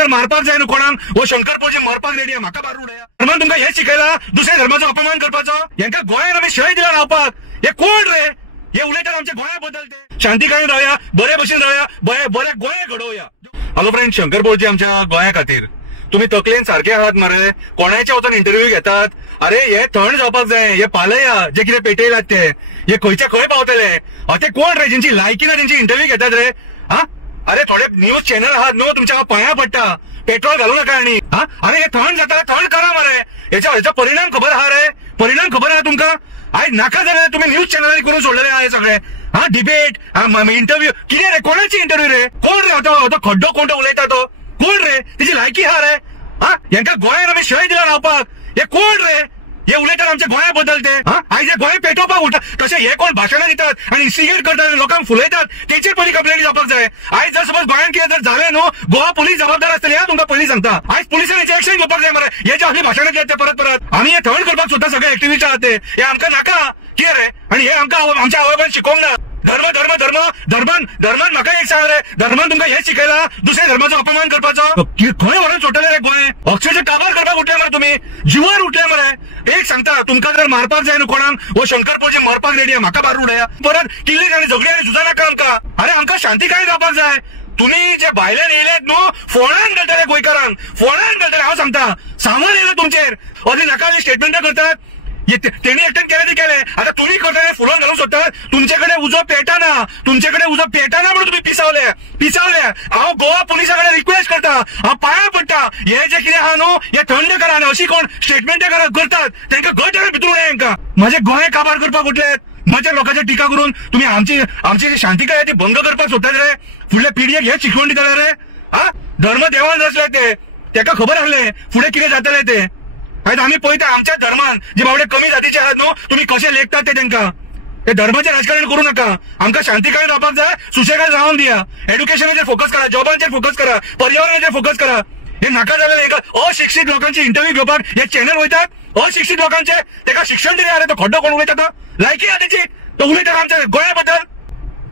तर मारपाक जाय न्हू कोणाक वो शंकरपोळची मरपाक रेडी आहे म्हाका मारूं उडया धर्मान तुमकां हेच शिकयला दुसऱ्या धर्माचो अपमान करपाचो हेंका गोंयान आमी शय दिला रावपाक हे कोण रे हे उलयतात आमच्या गोंया बद्दल ते शांतीकायेन रावया बरे भशेन रावया बरे गोंय घडोवया। हॅलो फ्रेंड शंकरपोळची आमच्या गोंया खातीर तुम्ही तकलेन सारखे आहात मरे कोणाच्या वचून इंटरव्यू घेतात अरे हे थंड जावपाक जाय हे पालया जे कितें पेटयलात ते हे खंयच्या खंय पावतले ते कोण रे ज्यांची लायकी ना त्यांची इंटरव्यू घेतात रे हा अरे थोडे न्यूज चॅनल आहात न्हू तुमच्या पांया पडटा पेट्रोल घालू नका आणि अरे हे थंड जाता थंड करा मरे याचा परिणाम खबर आहा रे परिणाम खबर आहा तुमका आयज नाका जाल्यार तुम्ही न्यूज चॅनलांनी करून सोडलेले आहा हे सगळे डिबेट इंटरव्यू कितें रे कोणाची इंटरव्यू रे कोण रे तो खड्डो कोण उलयता तो कोण रे त्याची लायकी हा रे यांका गोंयान आमी शय दिला रावपाक हे कोण रे हे उलयतात आमच्या गोंया बद्दल ते आयज हे गोंय पेटोवपाक उठा कशे हे कोण भाशणां दितात आणि इन्स्टिगेट करतात लोकांक फुलयतात तेचेर पयलीं कंप्लेंट जावपाक जाय आयज जर सपोज गोंयान कितें जर झालें न्हू गोवा पुलीस जबाबदार आसतली तुमकां पयलीं सांगता आयज पुलिसांनी हेचे एक्शन घेवपाक जाय मरे हे जे असली भाशणां दितात ते परत आमी हे थंड करपाक सुद्दां सगळे एक्टिव्हिस्ट आहात ते हे आमकां नाका कितें रे आणि हे आमकां आमच्या आवय बापायन शिकोवंक ना धर्मान म्हाका एक सांग रे धर्मान तुमकां हेच शिकयला दुसऱ्या धर्माचो अपमान करपाचो खंय व्हरून सोडटले रे गोंय अक्षरशः काबार करपाक उठले मरे तुम्ही जिवार उठले मरे एक सांगता तुमकां जर मारपाक जाय न्हू कोणाक वो शंकरपोळची मरपाक रेडी आहे म्हाका मारूं उडया परत किल्ले आनी झगडी आनी झुजा नाका आमकां अरे आमकां शांतीकायेन रावपाक जाय तुम्ही जे भायल्यान येयलेत न्हू फोंडान घालतले गोंयकारांक फोंडान घालतले हांव सांगता सामान येयला तुमचेर अशें नाका स्टेटमेंटां करतात तेणी एकट्यान केले ते केले आता तुम्ही करता फुलोन घालून सोदतात तुमच्याकडे उजो पेटाना म्हणून तुम्ही पिसावले हांव गोवा पुलिसा कडेन रिक्वेस्ट करता हांव पांया पडटा हे जे कितें आहा न्हू हे थंड करा आनी अशी कोण स्टेटमेंटां करतात तांकां गट भितूर उडया हांकां माझे गोंय काबार करपाक उठलेत माझ्या लोकांचेर टिका करून तुम्ही आमची शांतीकाय ती भंग करपाक सोदतात रे फुडल्या पिढयेक हे शिकवण दितले रे धर्म देवान रचले ते ताका खबर आसले फुडें कितें जातलें ते आयज आमी पळयता आमच्या धर्मान जे बावडे कमी जातीचे आहात न्हू तुम्ही कशे लेखतात ते तांकां हे धर्माचेर राजकारण करू नका आमकां शांतीकायेन रावपाक जाय सुशेगाद रावून दिया एड्युकेशनाचेर फोकस करा जॉबांचेर फोकस करा पर्यावरणाचेर फोकस करा हे नाका जाल्यार एका अशिक्षीत लोकांची इंटरव्यू घेवपाक हे चॅनल वयतात अशिक्षीत लोकांचे ताका शिक्षण दिले अरे तो खड्डो कोण उलयता तो लायकी आहा तेची तो उलयता आमच्या गोंया बद्दल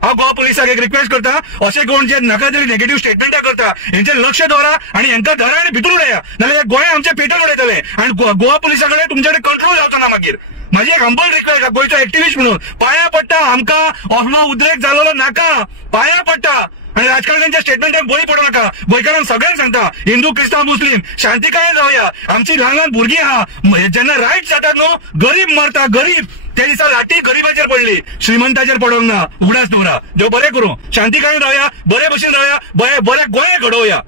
हांव गोवा पुलिसाक एक रिक्वेस्ट करता अशें कोण जे नाका तरी नेगेटिव्ह स्टेटमेंटां करता हेंचेर लक्ष दवरा आणि हेंकां धरा आनी भितूर उडया नाल्यार गोंय आमचे पेटोवन उडयतले आणि गोवा पुलिसा कडेन तुमचे कडेन कंट्रोल जावचो ना मागीर माझी एक हंबल रिक्वेस्ट आहे गोंयचो एक्टिव्हिस्ट म्हणून पांया पडटा आमकां असलो उद्रेक जालोलो नाका पांया पडटा आणि राजकारण्यांच्या स्टेटमेंटांक बळी पडू नका गोंयकारांक सगळ्यांक सांगता हिंदू क्रिस्तांव मुस्लीम शांतीकायेन रावया आमची ल्हान ल्हान भुरगीं आहा जेन्ना रायट जातात न्हू गरीब मरता गरीब त्या दिसा लाठी गरीबाचेर पडली श्रीमंताचेर पडोंक ना उगडास दवरा देव बरें करूं शांतीकायेन रावया बरे भशेन रावया बरे गोंय घडोवया।